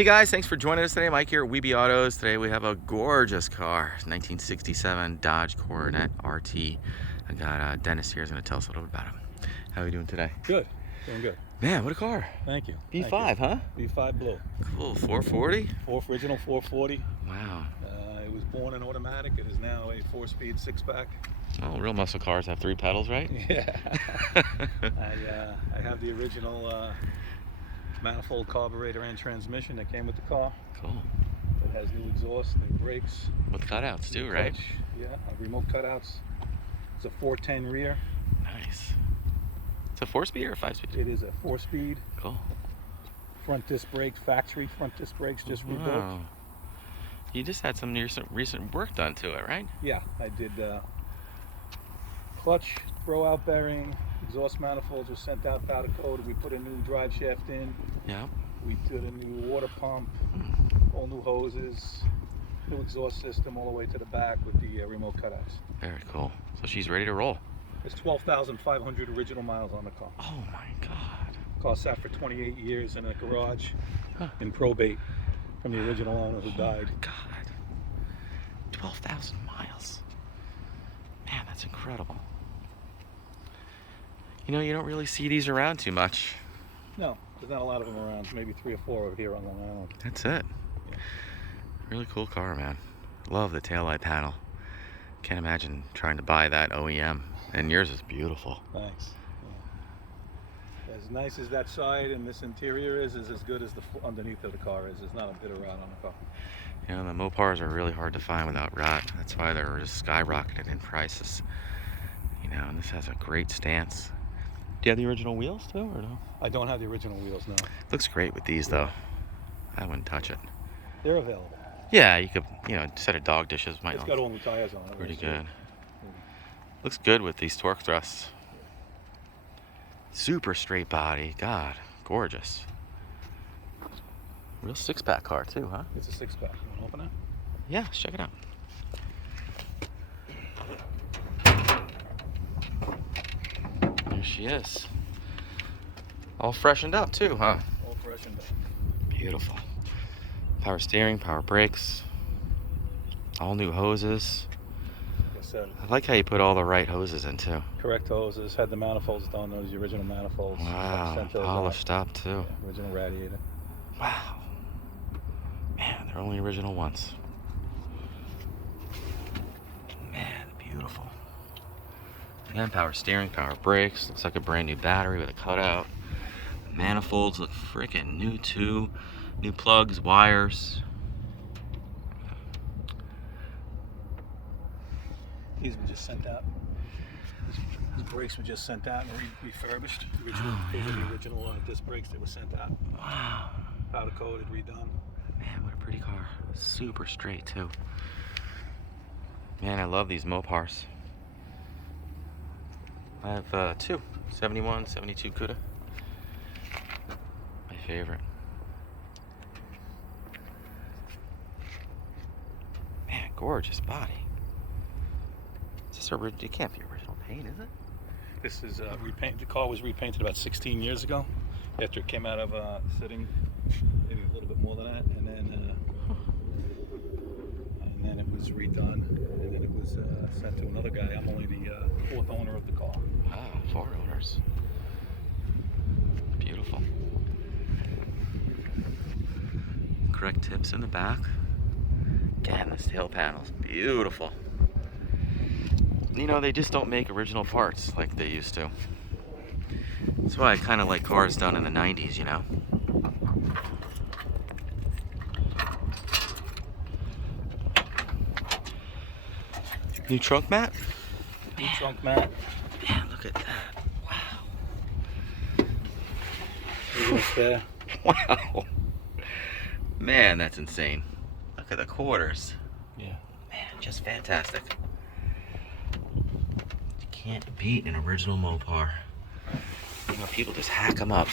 Hey guys, thanks for joining us today. Mike here at WeBe Autos. Today we have a gorgeous car, 1967 Dodge Coronet RT. I got Dennis here, who's going to tell us a little bit about him. How are you doing today? Good, doing good. Man, what a car. Thank you. B5, huh? B5 Blue. Cool, 440? Original 440. Wow. It was born in automatic. It is now a 4-speed 6-pack. Oh, real muscle cars have 3 pedals, right? Yeah. I have the original Manifold carburetor and transmission that came with the car. Cool. It has new exhaust, new brakes. With cutouts too, right? Yeah, remote cutouts. It's a 410 rear. Nice. It's a 4-speed or a 5-speed? It is a 4-speed. Cool. Front disc brakes, factory front disc brakes, just rebuilt. Wow. You just had some recent work done to it, right? Yeah, I did clutch, throw-out bearing, exhaust manifolds were sent out, powder coated. We put a new drive shaft in. Yeah. We did a new water pump, all new hoses, new exhaust system all the way to the back with the remote cutouts. Very cool. So she's ready to roll. There's 12,500 original miles on the car. Oh my God. Car sat for 28 years in a garage in probate from the original owner who died. Oh my God. 12,000 miles. Man, that's incredible. You know, you don't really see these around too much. No, there's not a lot of them around. Maybe 3 or 4 over here on Long Island. That's it. Yeah. Really cool car, man. Love the taillight panel. Can't imagine trying to buy that OEM. And yours is beautiful. Thanks. Yeah. As nice as that side and this interior is as good as the underneath of the car is. There's not a bit of rot on the car. You know, the Mopars are really hard to find without rot. That's why they're just skyrocketed in prices. You know, and this has a great stance. Do you have the original wheels too, or no? I don't have the original wheels now. Looks great with these though. I wouldn't touch it. They're available. Yeah, you could, you know, set of dog dishes might It's not. got all new tires on it. Pretty good. Looks good with these torque thrusts. Super straight body. God, gorgeous. Real 6-pack car too, huh? It's a 6-pack. You want to open it? Yeah, let's check it out. There she is. All freshened up too, huh? All freshened up. Beautiful. Power steering, power brakes. All new hoses. Like I said, I like how you put all the right hoses in too. correct hoses. Had the manifolds done. Those are the original manifolds. Wow, Sent those polished up too. Yeah, original radiator. Wow. Man, they're only original ones. Man, beautiful. Again, power steering, power brakes. Looks like a brand new battery with a cutout. Manifolds look freaking new too. New plugs, wires. These were just sent out. These brakes were just sent out and refurbished. Those are the original disc brakes that were sent out. Wow. Powder coated, redone. Man, what a pretty car. Super straight too. Man, I love these Mopars. I have 2, 71, 72 Cuda. My favorite. Man, gorgeous body. Is this it can't be original paint, is it? This is repainted. The car was repainted about 16 years ago after it came out of sitting, maybe a little bit more than that, and then it was redone, and then it was sent to another guy. I'm only the 4th owner of the car. Wow, 4 owners. Beautiful. Correct tips in the back. Again, this tail panel's beautiful. You know, they just don't make original parts like they used to. That's why I kind of like cars done in the 90s, you know. New trunk mat? New trunk mat. Man, look at that. Wow. Exhaust there. Wow. Man, that's insane. Look at the quarters. Yeah. Man, just fantastic. You can't beat an original Mopar. You know, people just hack them up.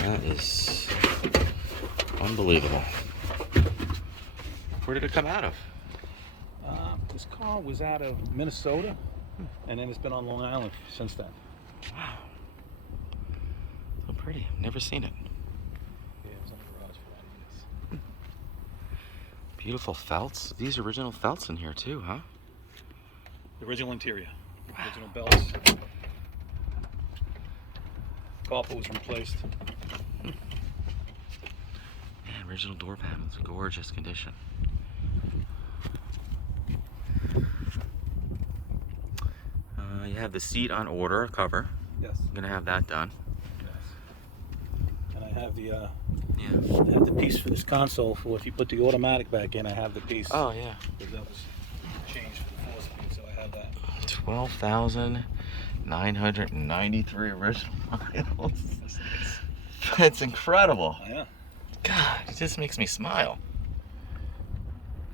That is unbelievable. Where did it come out of? This car was out of Minnesota, and then it's been on Long Island since then. Wow. So pretty. Never seen it. Yeah. Beautiful felts. These original felts in here too, huh? The original interior. Original belts. Copper was replaced. Man, original door panels. Gorgeous condition. You have the seat on order, cover. Yes. I'm gonna have that done. Yes. And I have the Yeah. I have the piece for this console for if you put the automatic back in. I have the piece. Oh yeah. Because that was changed for the 4-speed, so I have that. 12,993 original miles. That's incredible. Yeah. God, it just makes me smile.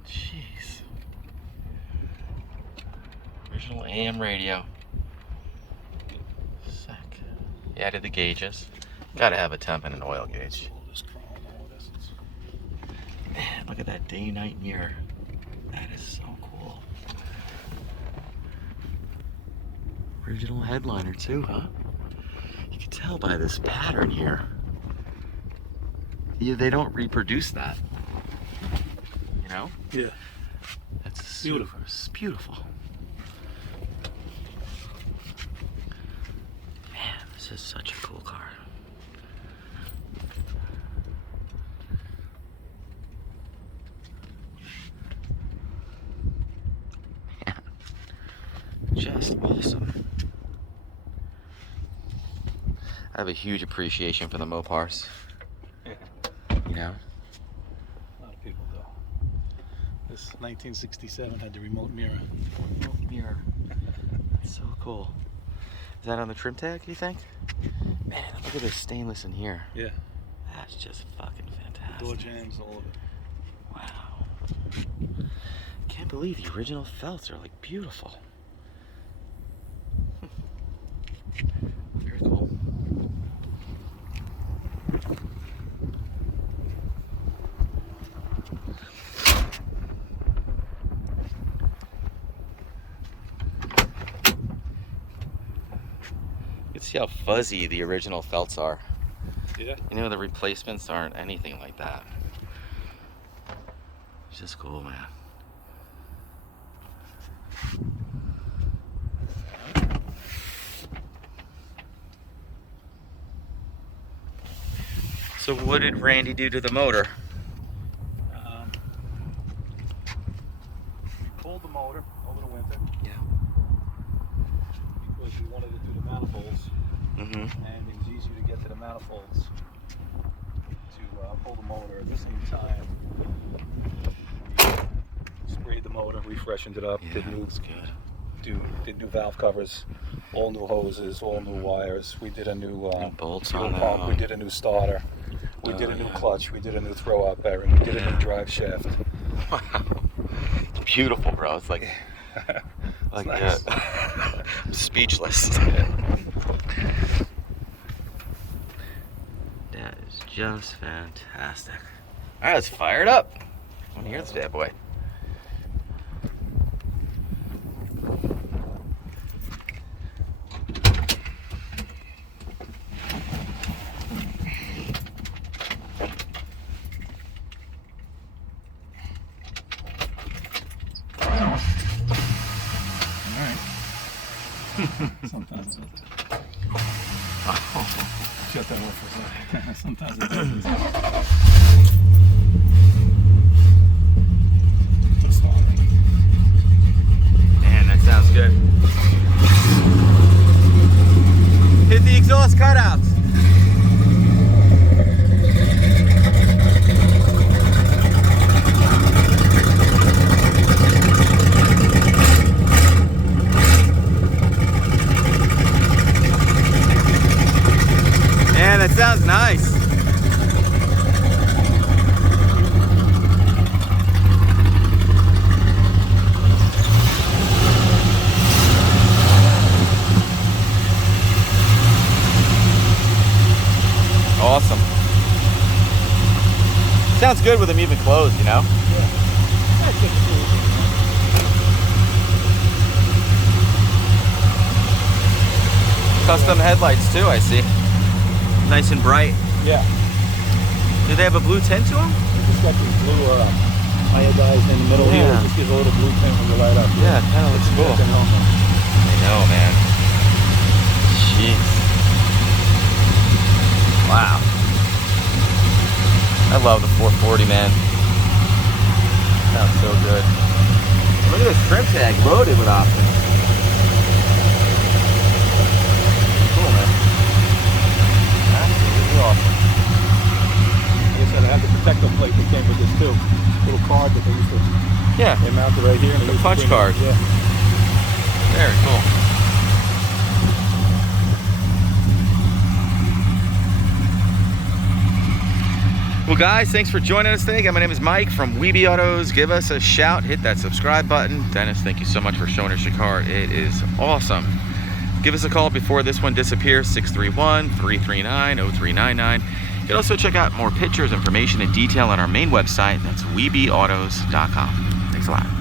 Jeez. Original AM radio. Sick. You added the gauges. Gotta have a temp and an oil gauge. Man, look at that day-night mirror. That is so cool. Original headliner too, huh? You can tell by this pattern here. Yeah, they don't reproduce that. You know? Yeah. That's Beautiful. It's beautiful. Man, this is such a cool car. Man, just awesome. I have a huge appreciation for the Mopars. You know? A lot of people do. This 1967 had the remote mirror. Remote mirror. That's so cool. Is that on the trim tag, you think? Man, look at this stainless in here. Yeah. That's just fucking fantastic. Door jams, all of it. Wow. Can't believe the original felts are like beautiful. Very cool. You can see how fuzzy the original felts are. Yeah. You know, the replacements aren't anything like that. It's just cool, man. So what did Randy do to the motor? We pulled the motor over the winter Yeah. because we wanted to do the manifolds, Mm-hmm. and it was easier to get to the manifolds to pull the motor at the same time. We sprayed the motor, we freshened it up, Yeah, did new that's good. did new valve covers, all new hoses, all new wires. We did a new New bolts fuel on pump. that. We did a new starter. We did a new yeah. clutch. We did a new throw-out bearing. We did a Yeah. new drive shaft. Wow. It's beautiful, bro. It's like It's nice. I'm speechless. That is just fantastic. All right, let's fire it up. I want to hear this bad boy. Sometimes it does. Oh. Shut that off for a second. Sometimes it does. Man, that sounds good. Hit the exhaust cutouts. Man, that sounds nice. Awesome. Sounds good with them even closed, you know? Custom headlights too, I see. Nice and bright. Yeah. Do they have a blue tint to them? We just got these blue iodized in the middle here. Yeah. It just gives a little blueprint when you light up. Yeah, it kind of looks cool. I know, man. Jeez. Wow. I love the 440, man. Sounds so good. Look at this trim tag loaded with options. Cool, man. Absolutely awesome. Like I said, I had the protector plate that came with this too. Little card that they used to. Yeah. They mounted right here. And The punch card. Yeah. Very cool. Well, guys, thanks for joining us today. Again, my name is Mike from WeBe Autos. Give us a shout. Hit that subscribe button. Dennis, thank you so much for showing us your car. It is awesome. Give us a call before this one disappears, 631-339-0399. You can also check out more pictures, information, and detail on our main website. That's webeautos.com. Thanks a lot.